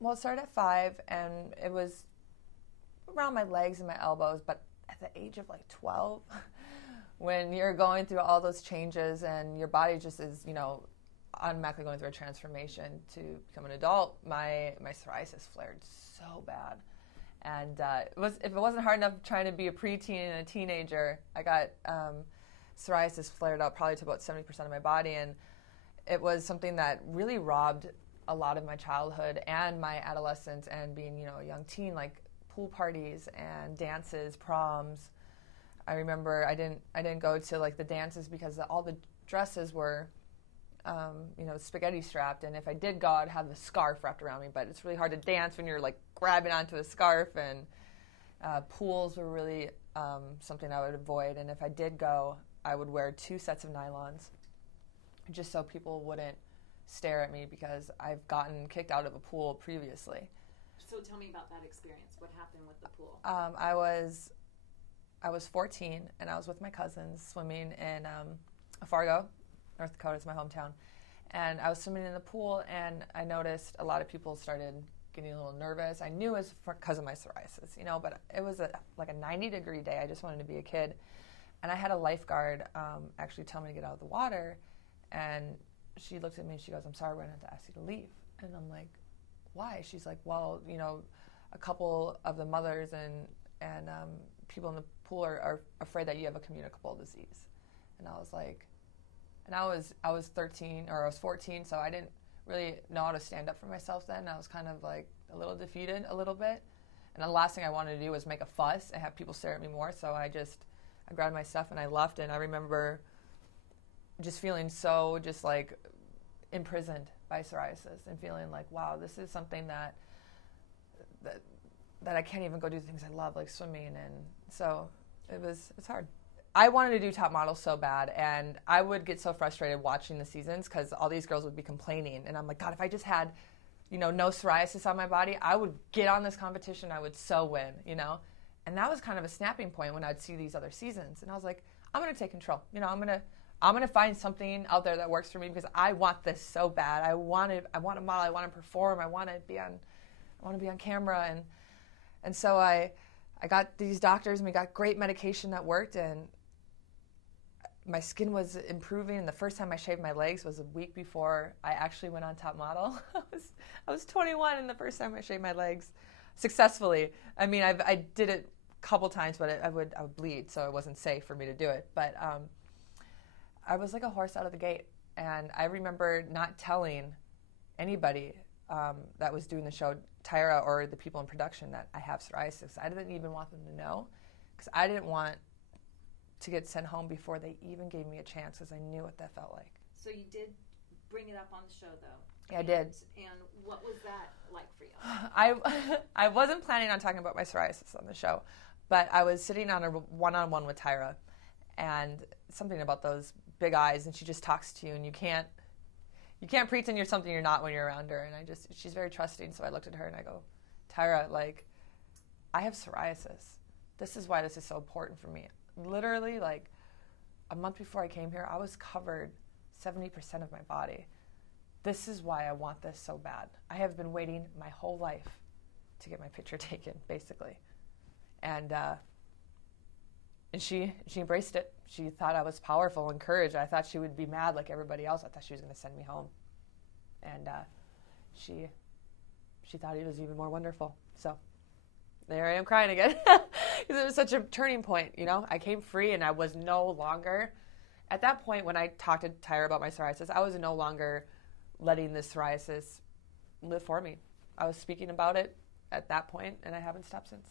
Well, it started at 5, and it was around my legs and my elbows, but at the age of like 12, when you're going through all those changes and your body just is, automatically going through a transformation to become an adult, my psoriasis flared so bad. And if it wasn't hard enough trying to be a preteen and a teenager, I got psoriasis flared up probably to about 70% of my body, and it was something that really robbed a lot of my childhood and my adolescence and being, a young teen, like pool parties and dances, proms. I remember I didn't go to like the dances because all the dresses were, spaghetti strapped, and if I did go, I'd have the scarf wrapped around me. But it's really hard to dance when you're like grabbing onto a scarf, and pools were really something I would avoid. And if I did go, I would wear 2 sets of nylons, just so people wouldn't stare at me because I've gotten kicked out of a pool previously. So tell me about that experience. What happened with the pool? I was 14, and I was with my cousins swimming in Fargo, North Dakota is my hometown. And I was swimming in the pool, and I noticed a lot of people started getting a little nervous. I knew it was because of my psoriasis, but it was like a 90-degree day. I just wanted to be a kid. And I had a lifeguard actually tell me to get out of the water, and she looked at me and she goes, "I'm sorry, we're going to have to ask you to leave." And I'm like, "Why?" She's like, "Well, a couple of the mothers and people in the pool are afraid that you have a communicable disease." And I was like, I was 13 or I was 14, so I didn't really know how to stand up for myself then. I was kind of like a little defeated a little bit. And the last thing I wanted to do was make a fuss and have people stare at me more. So I grabbed my stuff and I left. And I remember just feeling so just like imprisoned by psoriasis and feeling like, wow, this is something that I can't even go do the things I love, like swimming. And so it's hard. I wanted to do Top Model so bad, and I would get so frustrated watching the seasons because all these girls would be complaining, and I'm like, God, if I just had, no psoriasis on my body, I would get on this competition, I would so win, And that was kind of a snapping point when I'd see these other seasons, and I was like, I'm going to take control. I'm going to find something out there that works for me because I want this so bad. I want to model, I want to perform, I want to be on camera, and so I got these doctors, and we got great medication that worked, and my skin was improving, and the first time I shaved my legs was a week before I actually went on Top Model. I was 21, and the first time I shaved my legs successfully. I mean, I did it a couple times, but I would bleed, so it wasn't safe for me to do it. But I was like a horse out of the gate, and I remember not telling anybody that was doing the show, Tyra or the people in production, that I have psoriasis. I didn't even want them to know because I didn't want to get sent home before they even gave me a chance because I knew what that felt like. So you did bring it up on the show, though. Yeah, I did. And what was that like for you? I wasn't planning on talking about my psoriasis on the show, but I was sitting on a one-on-one with Tyra, and something about those big eyes, and she just talks to you, and you can't pretend you're something you're not when you're around her. And she's very trusting, so I looked at her and I go, Tyra, like, I have psoriasis. This is why this is so important for me. Literally, like, a month before I came here, I was covered 70% of my body. This is why I want this so bad. I have been waiting my whole life to get my picture taken, basically. And she embraced it. She thought I was powerful and courage. I thought she would be mad like everybody else. I thought she was going to send me home. And she thought it was even more wonderful. So there I am crying again because it was such a turning point, I came free, and I was no longer, at that point when I talked to Tyra about my psoriasis, I was no longer letting this psoriasis live for me. I was speaking about it at that point, and I haven't stopped since.